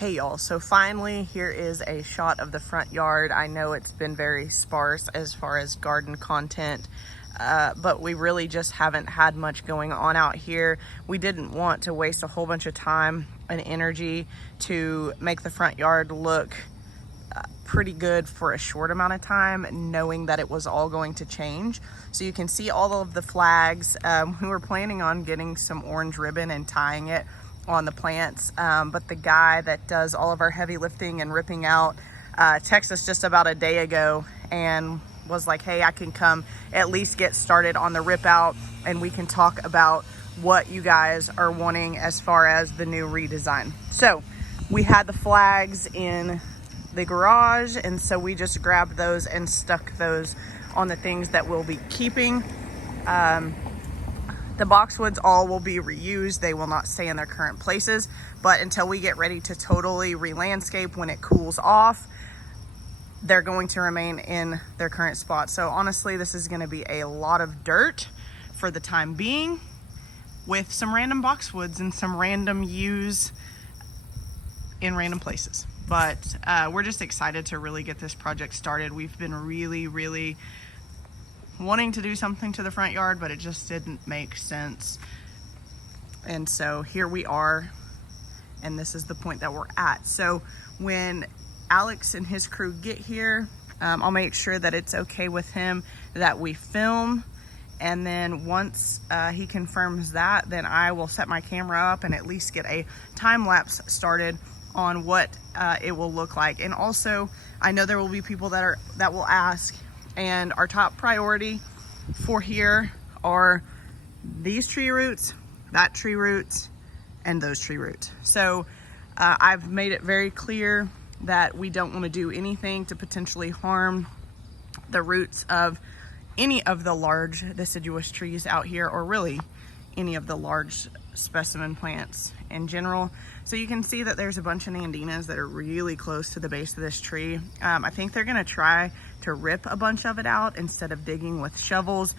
Hey y'all, so finally here is a shot of the front yard. I know it's been very sparse as far as garden content, but we really just haven't had much going on out here. We didn't want to waste a whole bunch of time and energy to make the front yard look pretty good for a short amount of time, knowing that it was all going to change. So you can see all of the flags. We were planning on getting some orange ribbon and tying it on the plants, but the guy that does all of our heavy lifting and ripping out texted us just about a day ago and was like, hey, I can come at least get started on the rip out and we can talk about what you guys are wanting as far as the new redesign. So we had the flags in the garage, and so we just grabbed those and stuck those on the things that we'll be keeping. The boxwoods all will be reused. They will not stay in their current places, but until we get ready to totally re-landscape when it cools off, they're going to remain in their current spot. So honestly, this is going to be a lot of dirt for the time being, with some random boxwoods and some random yews in random places. But we're just excited to really get this project started. We've been really wanting to do something to the front yard, but it just didn't make sense. And so here we are, and this is the point that we're at. So when Alex and his crew get here, I'll make sure that it's okay with him that we film. And then once he confirms that, then I will set my camera up and at least get a time lapse started on what it will look like. And also, I know there will be people that will ask, and our top priority for here are these tree roots, that tree roots, and those tree roots. So I've made it very clear that we don't want to do anything to potentially harm the roots of any of the large deciduous trees out here, or really any of the large specimen plants in general. So you can see that there's a bunch of nandinas that are really close to the base of this tree. I think they're gonna try to rip a bunch of it out instead of digging with shovels.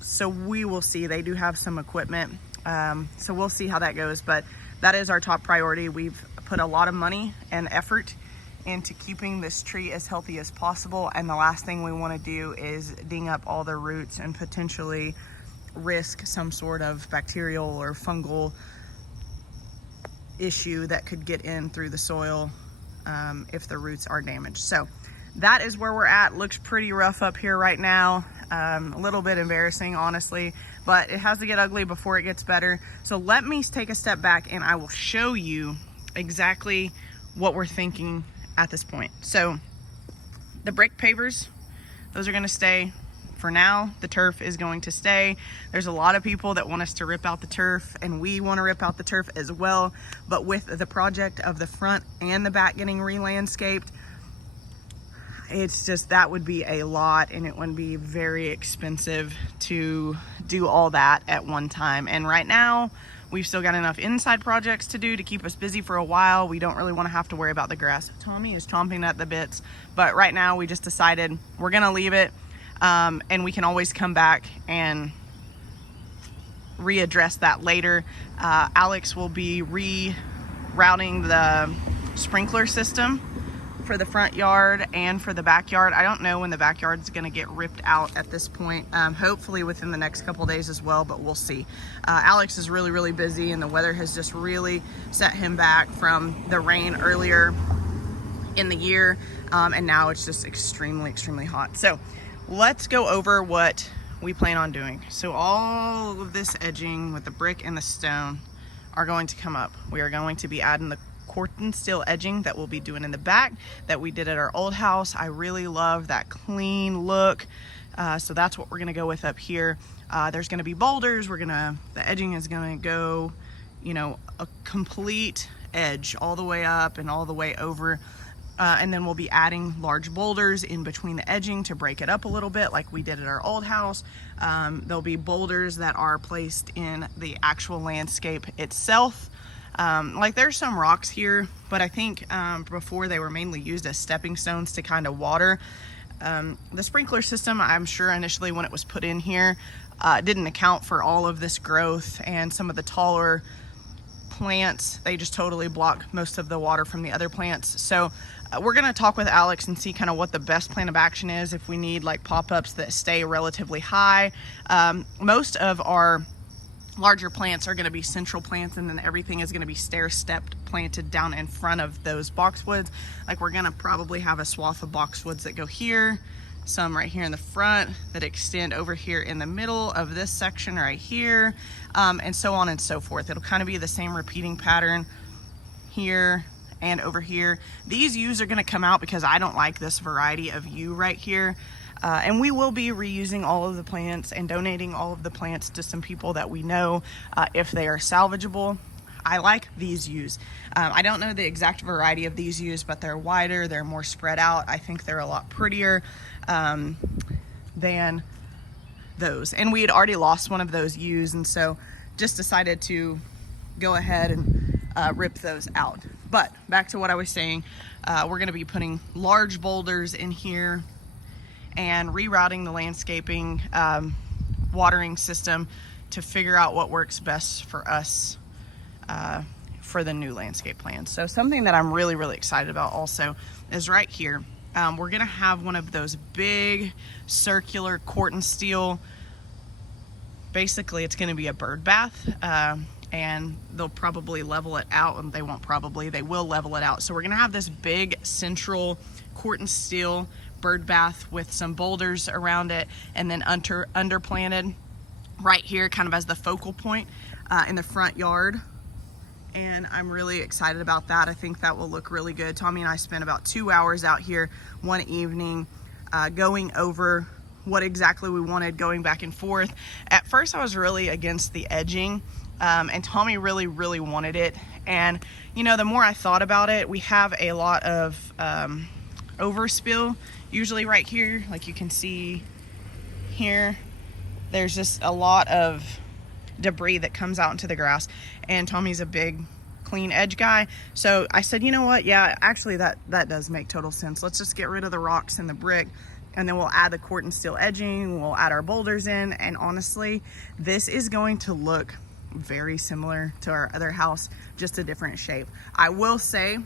So we will see. They do have some equipment. So we'll see how that goes, but that is our top priority. We've put a lot of money and effort into keeping this tree as healthy as possible. And the last thing we wanna do is ding up all the roots and potentially risk some sort of bacterial or fungal issue that could get in through the soil if the roots are damaged. So that is where we're at. Looks pretty rough up here right now. A little bit embarrassing, honestly, but it has to get ugly before it gets better. So let me take a step back and I will show you exactly what we're thinking at this point. So the brick pavers, those are going to stay. For now, the turf is going to stay. There's a lot of people that want us to rip out the turf, and we want to rip out the turf as well. But with the project of the front and the back getting re-landscaped, it's just, that would be a lot, and it would be very expensive to do all that at one time. And right now, we've still got enough inside projects to do to keep us busy for a while. We don't really want to have to worry about the grass. Tommy is chomping at the bits, but right now we just decided we're gonna leave it. And we can always come back and readdress that later. Alex will be rerouting the sprinkler system for the front yard and for the backyard. I don't know when the backyard is going to get ripped out at this point. Hopefully within the next couple days as well, but we'll see. Alex is really busy, and the weather has just really set him back from the rain earlier in the year. And now it's just extremely hot. So let's go over what we plan on doing. So all of this edging with the brick and the stone are going to come up. We are going to be adding the corten steel edging that we'll be doing in the back that we did at our old house. I really love that clean look. So that's what we're gonna go with up here. There's gonna be boulders. The edging is gonna go, a complete edge all the way up and all the way over. And then we'll be adding large boulders in between the edging to break it up a little bit like we did at our old house. There'll be boulders that are placed in the actual landscape itself. Like there's some rocks here, but I think before they were mainly used as stepping stones to kind of water. The sprinkler system, I'm sure initially when it was put in here, didn't account for all of this growth and some of the taller plants, they just totally block most of the water from the other plants. So we're gonna talk with Alex and see kind of what the best plan of action is if we need like pop-ups that stay relatively high. Most of our larger plants are going to be central plants, and then everything is going to be stair-stepped planted down in front of those boxwoods. Like we're going to probably have a swath of boxwoods that go here, some right here in the front that extend over here in the middle of this section right here, and so on and so forth. It'll kind of be the same repeating pattern here and over here. These yews are going to come out because I don't like this variety of yew right here. And we will be reusing all of the plants and donating all of the plants to some people that we know if they are salvageable. I like these yews. I don't know the exact variety of these yews, but they're wider, they're more spread out. I think they're a lot prettier than those. And we had already lost one of those yews, and so just decided to go ahead and rip those out. But back to what I was saying, we're going to be putting large boulders in here and rerouting the landscaping watering system to figure out what works best for us for the new landscape plan. So something that I'm really, really excited about also is right here. We're gonna have one of those big circular corten steel, basically it's gonna be a bird bath, and they'll probably level it out, and they will level it out. So we're gonna have this big central corten steel bird bath with some boulders around it, and then underplanted right here kind of as the focal point in the front yard. And I'm really excited about that. I think that will look really good. Tommy and I spent about 2 hours out here one evening going over what exactly we wanted, going back and forth. At first I was really against the edging, and Tommy really, really wanted it. And you know, the more I thought about it, we have a lot of overspill usually right here. Like you can see here, there's just a lot of debris that comes out into the grass, and Tommy's a big clean edge guy. So I said, you know what, yeah, actually that does make total sense. Let's just get rid of the rocks and the brick, and then we'll add the corten steel edging, we'll add our boulders in, and honestly this is going to look very similar to our other house, just a different shape. I will say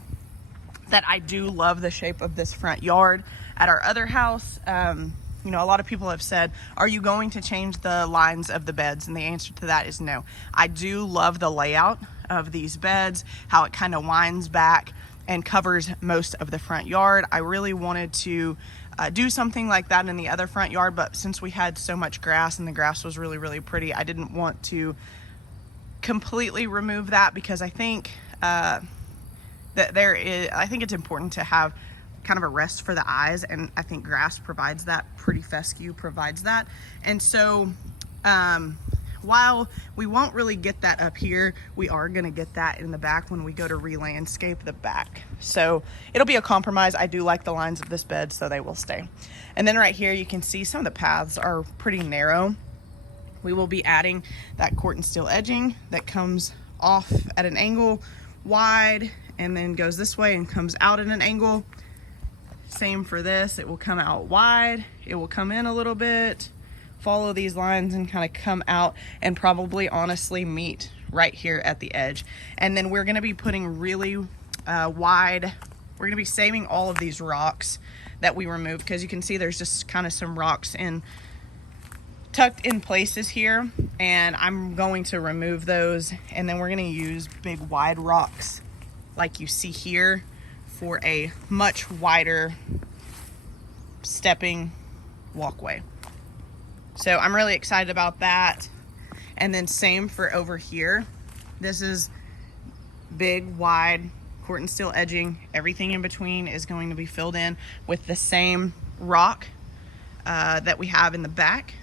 that I do love the shape of this front yard. At our other house, you know, a lot of people have said, are you going to change the lines of the beds? And the answer to that is no. I do love the layout of these beds, how it kind of winds back and covers most of the front yard. I really wanted to do something like that in the other front yard, but since we had so much grass and the grass was really, really pretty, I didn't want to completely remove that, because I think I think it's important to have kind of a rest for the eyes, and I think grass provides that, pretty fescue provides that. And so while we won't really get that up here, we are going to get that in the back when we go to re-landscape the back. So it'll be a compromise. I do like the lines of this bed, so they will stay. And then right here you can see some of the paths are pretty narrow. We will be adding that corten steel edging that comes off at an angle wide and then goes this way and comes out at an angle. Same for this, it will come out wide, it will come in a little bit, follow these lines and kind of come out, and probably honestly meet right here at the edge. And then we're going to be putting really wide, we're going to be saving all of these rocks that we removed, because you can see there's just kind of some rocks tucked in places here, and I'm going to remove those, and then we're going to use big wide rocks like you see here for a much wider stepping walkway. So I'm really excited about that. And then same for over here. This is big wide corten steel edging. Everything in between is going to be filled in with the same rock that we have in the back.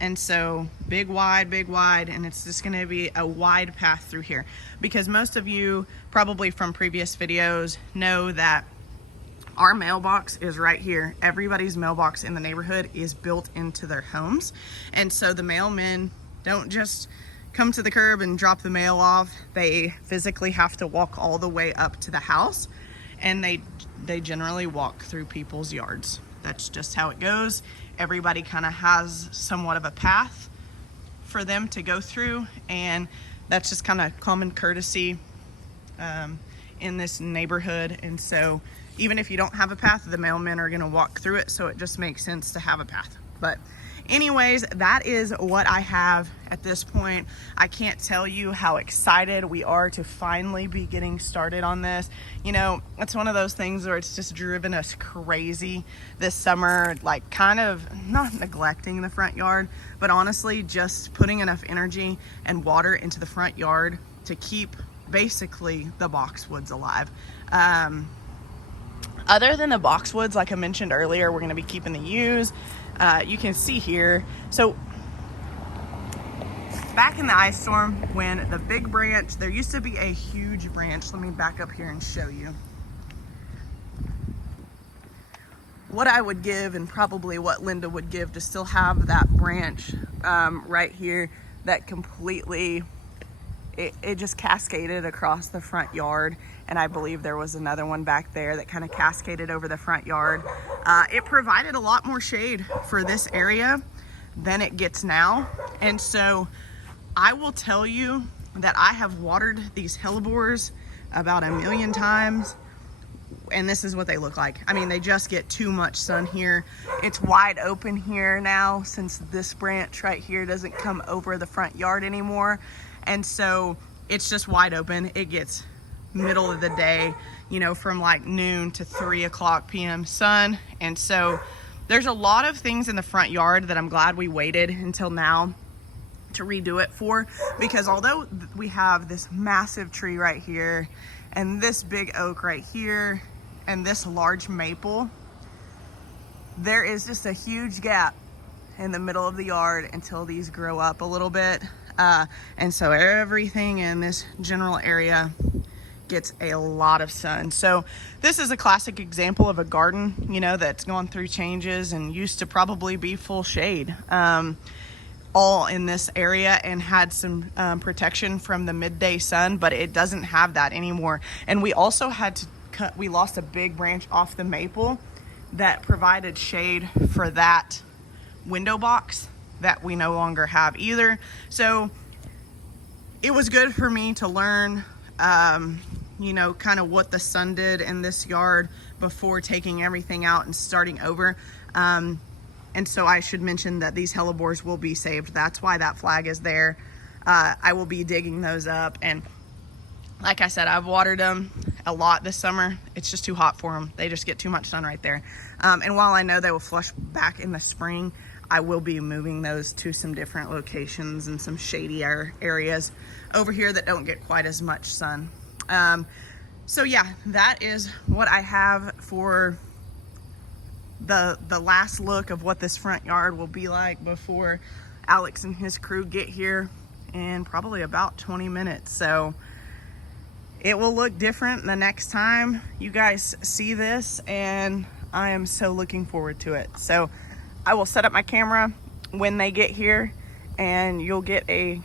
And so big wide, and it's just going to be a wide path through here, because most of you probably from previous videos know that our mailbox is right here. Everybody's mailbox in the neighborhood is built into their homes, and so the mailmen don't just come to the curb and drop the mail off. They physically have to walk all the way up to the house, and they generally walk through people's yards. That's just how it goes. Everybody kind of has somewhat of a path for them to go through, and that's just kind of common courtesy in this neighborhood. And so even if you don't have a path, the mailmen are gonna walk through it. So it just makes sense to have a path. But anyways, that is what I have at this point. I can't tell you how excited we are to finally be getting started on this. You know, it's one of those things where it's just driven us crazy this summer, like kind of not neglecting the front yard, but honestly just putting enough energy and water into the front yard to keep basically the boxwoods alive. Other than the boxwoods, like I mentioned earlier, we're going to be keeping the yews. You can see here, so back in the ice storm, when the big branch, there used to be a huge branch. Let me back up here and show you what I would give, and probably what Linda would give, to still have that branch right here that completely, it just cascaded across the front yard. And I believe there was another one back there that kind of cascaded over the front yard. It provided a lot more shade for this area than it gets now. And so I will tell you that I have watered these hellebores about 1,000,000 times, and this is what they look like. I mean, they just get too much sun here. It's wide open here now since this branch right here doesn't come over the front yard anymore. And so it's just wide open. It gets middle of the day, you know, from like noon to 3:00 p.m. sun. And so there's a lot of things in the front yard that I'm glad we waited until now to redo it for, because although we have this massive tree right here and this big oak right here and this large maple, there is just a huge gap in the middle of the yard until these grow up a little bit. And so everything in this general area gets a lot of sun. So this is a classic example of a garden, you know, that's gone through changes and used to probably be full shade, all in this area, and had some protection from the midday sun, but it doesn't have that anymore. And we also had to we lost a big branch off the maple that provided shade for that window box that we no longer have either. So it was good for me to learn, you know, kind of what the sun did in this yard before taking everything out and starting over. And so I should mention that these hellebores will be saved. That's why that flag is there. I will be digging those up, and like I said, I've watered them a lot this summer. It's just too hot for them. They just get too much sun right there. And while I know they will flush back in the spring, I will be moving those to some different locations and some shadier areas over here that don't get quite as much sun. So yeah, that is what I have for the last look of what this front yard will be like before Alex and his crew get here in probably about 20 minutes. So it will look different the next time you guys see this, and I am so looking forward to it. So I will set up my camera when they get here, and you'll get a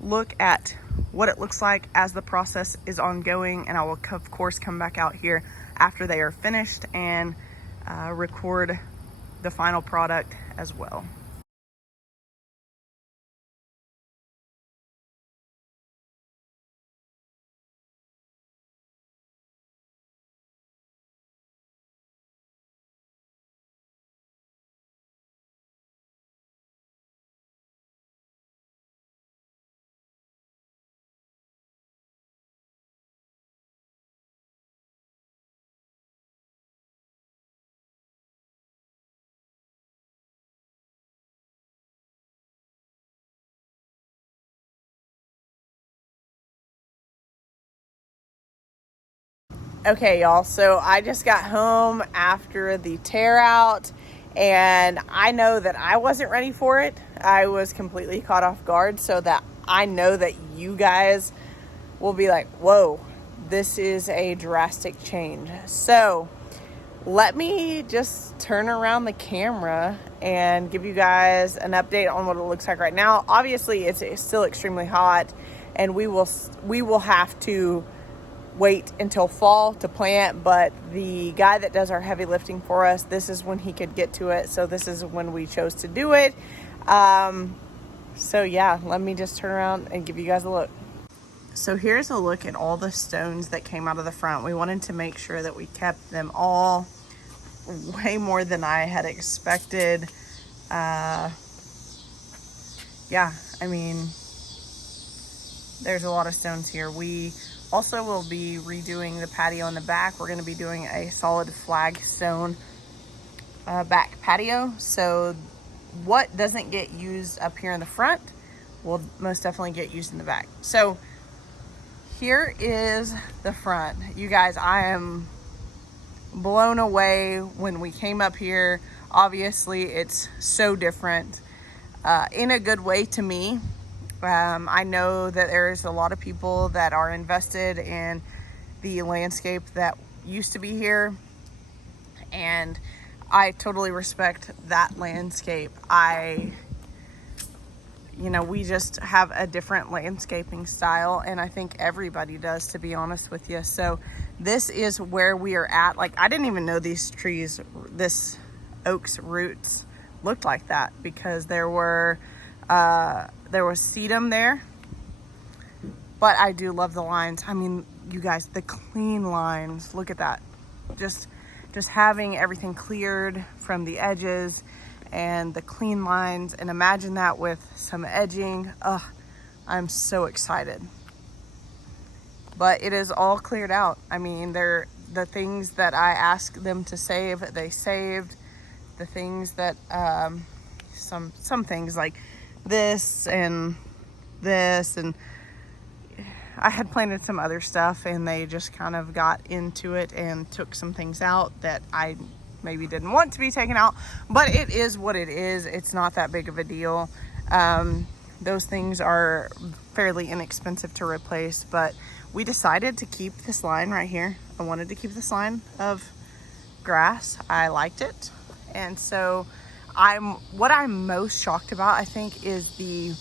look at what it looks like as the process is ongoing. And I will of course come back out here after they are finished and record the final product as well. Okay, y'all, so I just got home after the tear out, and I know that I wasn't ready for it. I was completely caught off guard, so that I know that you guys will be like, whoa, this is a drastic change. So let me just turn around the camera and give you guys an update on what it looks like right now. Obviously, it's still extremely hot, and we will have to wait until fall to plant, but the guy that does our heavy lifting for us, this is when he could get to it, so this is when we chose to do it. So yeah, let me just turn around and give you guys a look. So here's a look at all the stones that came out of the front. We wanted to make sure that we kept them all, way more than I had expected. Yeah, I mean, there's a lot of stones here. We also will be redoing the patio in the back. We're going to be doing a solid flagstone back patio. So what doesn't get used up here in the front will most definitely get used in the back. So here is the front. You guys, I am blown away when we came up here. Obviously, it's so different in a good way to me. I know that there's a lot of people that are invested in the landscape that used to be here, and I totally respect that landscape. We just have a different landscaping style, and I think everybody does, to be honest with you. So this is where we are at. Like, I didn't even know these trees, this oak's roots looked like that, because there was sedum there. But I do love the lines. I mean, you guys, the clean lines, look at that. Just having everything cleared from the edges and the clean lines, and imagine that with some edging. I'm so excited. But it is all cleared out. I mean, the things that I asked them to save, they saved. The things that some things like this and this, and I had planted some other stuff, and they just kind of got into it and took some things out that I maybe didn't want to be taken out, but it is what it is. It's not that big of a deal. Those things are fairly inexpensive to replace, but we decided to keep this line right here. I wanted to keep this line of grass. I liked it. And so what I'm most shocked about, I think, is the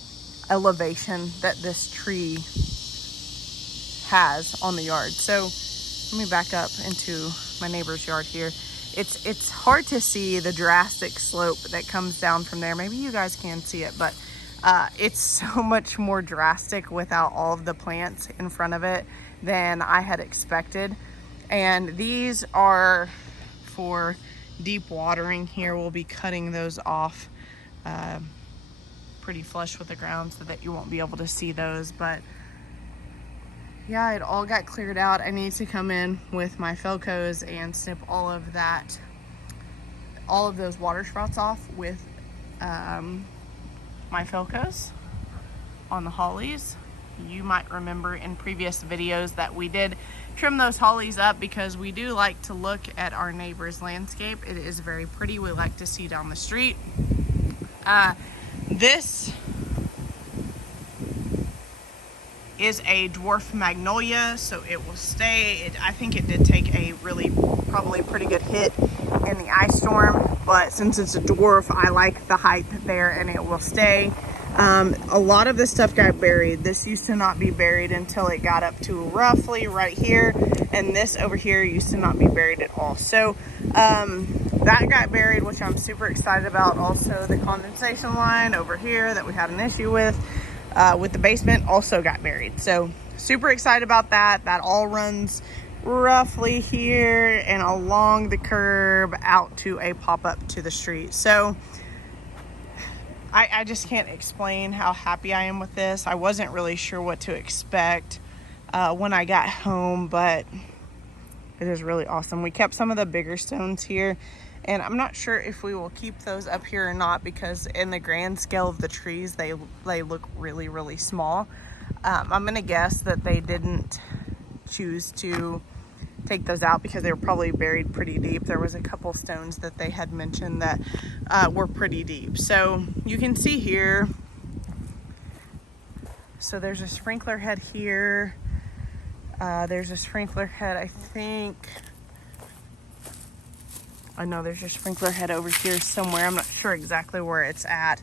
elevation that this tree has on the yard. So let me back up into my neighbor's yard here. It's hard to see the drastic slope that comes down from there. Maybe you guys can see it, but it's so much more drastic without all of the plants in front of it than I had expected. And these are for deep watering here. We'll be cutting those off pretty flush with the ground so that you won't be able to see those. But yeah, it all got cleared out. I need to come in with my Felcos and snip all of those water sprouts off with my Felcos on the hollies. You might remember in previous videos that we did trim those hollies up because we do like to look at our neighbor's landscape. It is very pretty. We like to see down the street. This is a dwarf magnolia, so it will stay. I think it did take a probably pretty good hit in the ice storm, but since it's a dwarf, I like the height there, and it will stay. A lot of this stuff got buried. This used to not be buried until it got up to roughly right here, and this over here used to not be buried at all. So that got buried, which I'm super excited about. Also, the condensation line over here that we had an issue with the basement also got buried. So super excited about that. That all runs roughly here and along the curb out to a pop-up to the street. So I just can't explain how happy I am with this. I wasn't really sure what to expect when I got home, but it is really awesome. We kept some of the bigger stones here, and I'm not sure if we will keep those up here or not, because in the grand scale of the trees, they look really, really small. I'm gonna guess that they didn't choose to take those out because they were probably buried pretty deep. There was a couple stones that they had mentioned that were pretty deep. So you can see here, so there's a sprinkler head here. There's a sprinkler head, I know there's a sprinkler head over here somewhere. I'm not sure exactly where it's at.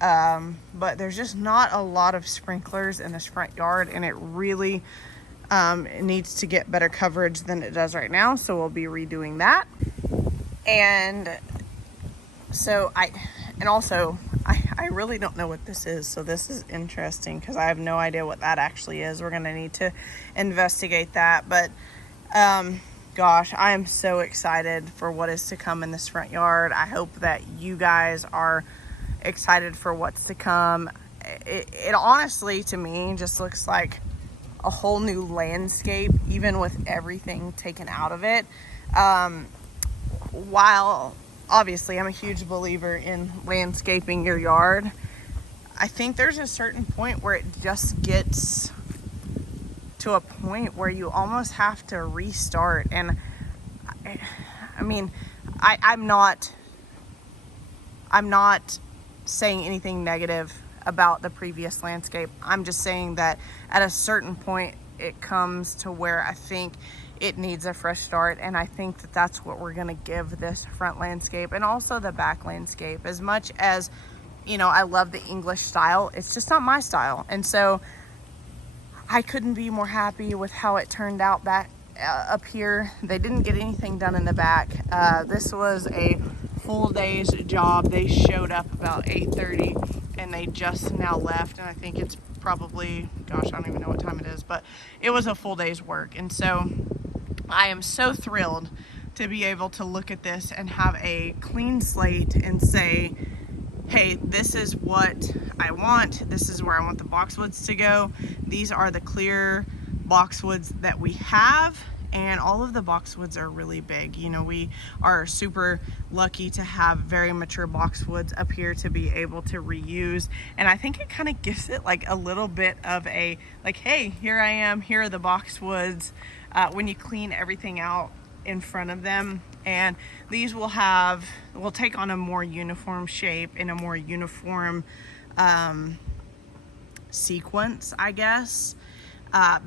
But there's just not a lot of sprinklers in this front yard, and it really it needs to get better coverage than it does right now. So we'll be redoing that. And so I I really don't know what this is, so this is interesting because I have no idea what that actually is. We're gonna need to investigate that, but gosh, I am so excited for what is to come in this front yard. I hope that you guys are excited for what's to come. It honestly, to me, just looks like a whole new landscape, even with everything taken out of it. While obviously I'm a huge believer in landscaping your yard, I think there's a certain point where it just gets to a point where you almost have to restart. And I mean, I'm not saying anything negative about the previous landscape. I'm just saying that at a certain point it comes to where I think it needs a fresh start, and I think that that's what we're gonna give this front landscape and also the back landscape. As much as, you know, I love the English style, it's just not my style. And so I couldn't be more happy with how it turned out back up here. They didn't get anything done in the back. This was a full day's job. They showed up about 8:30 and they just now left, and I think it's probably, gosh, I don't even know what time it is, but it was a full day's work. And so I am so thrilled to be able to look at this and have a clean slate and say, hey, this is what I want. This is where I want the boxwoods to go. These are the clear boxwoods that we have, and all of the boxwoods are really big. You know, we are super lucky to have very mature boxwoods up here to be able to reuse. And I think it kind of gives it like a little bit of a, like, hey, here I am, here are the boxwoods, when you clean everything out in front of them. And these will take on a more uniform shape and a more uniform sequence, I guess,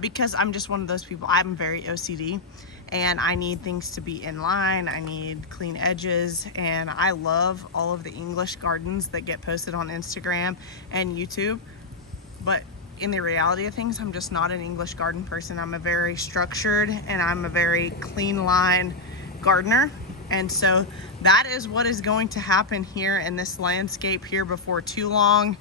because I'm just one of those people. I'm very OCD and I need things to be in line. I need clean edges, and I love all of the English gardens that get posted on Instagram and YouTube. But in the reality of things, I'm just not an English garden person. I'm a very structured and I'm a very clean line gardener. And so that is what is going to happen here in this landscape here before too long.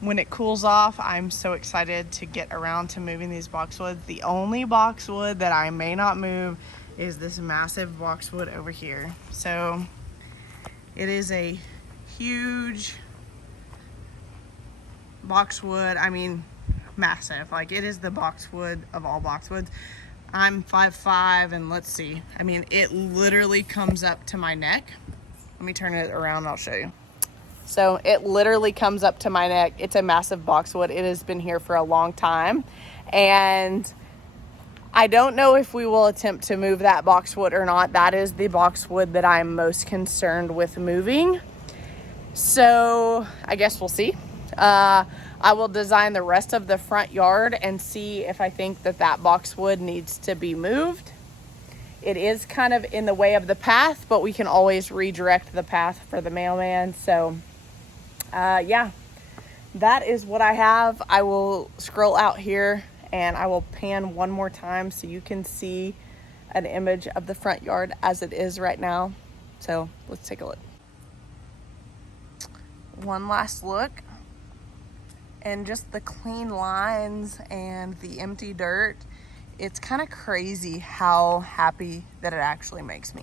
When it cools off, I'm so excited to get around to moving these boxwoods. The only boxwood that I may not move is this massive boxwood over here. So it is a huge boxwood. I mean, massive. Like, it is the boxwood of all boxwoods. I'm 5'5", and let's see, I mean, it literally comes up to my neck. Let me turn it around, I'll show you. So it literally comes up to my neck. It's a massive boxwood. It has been here for a long time, and I don't know if we will attempt to move that boxwood or not. That is the boxwood that I'm most concerned with moving. So I guess we'll see. I will design the rest of the front yard and see if I think that that boxwood needs to be moved. It is kind of in the way of the path, but we can always redirect the path for the mailman. So yeah, that is what I have. I will scroll out here and I will pan one more time so you can see an image of the front yard as it is right now. So let's take a look. One last look. And just the clean lines and the empty dirt, it's kind of crazy how happy that it actually makes me.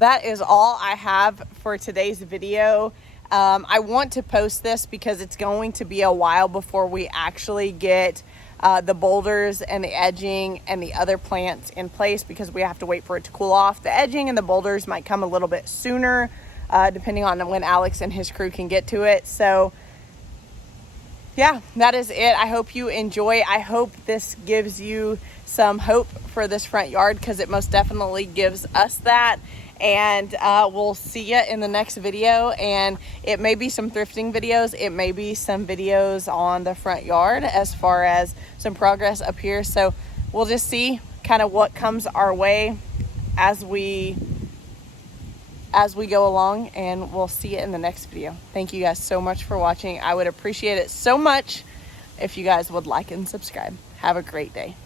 That is all I have for today's video. I want to post this because it's going to be a while before we actually get the boulders and the edging and the other plants in place, because we have to wait for it to cool off. The edging and the boulders might come a little bit sooner, depending on when Alex and his crew can get to it. So yeah, that is it. I hope you enjoy. I hope this gives you some hope for this front yard, because it most definitely gives us that. And we'll see you in the next video, and it may be some thrifting videos, it may be some videos on the front yard as far as some progress up here. So we'll just see kind of what comes our way as we go along, and we'll see you in the next video. Thank you guys so much for watching. I would appreciate it so much if you guys would like and subscribe. Have a great day.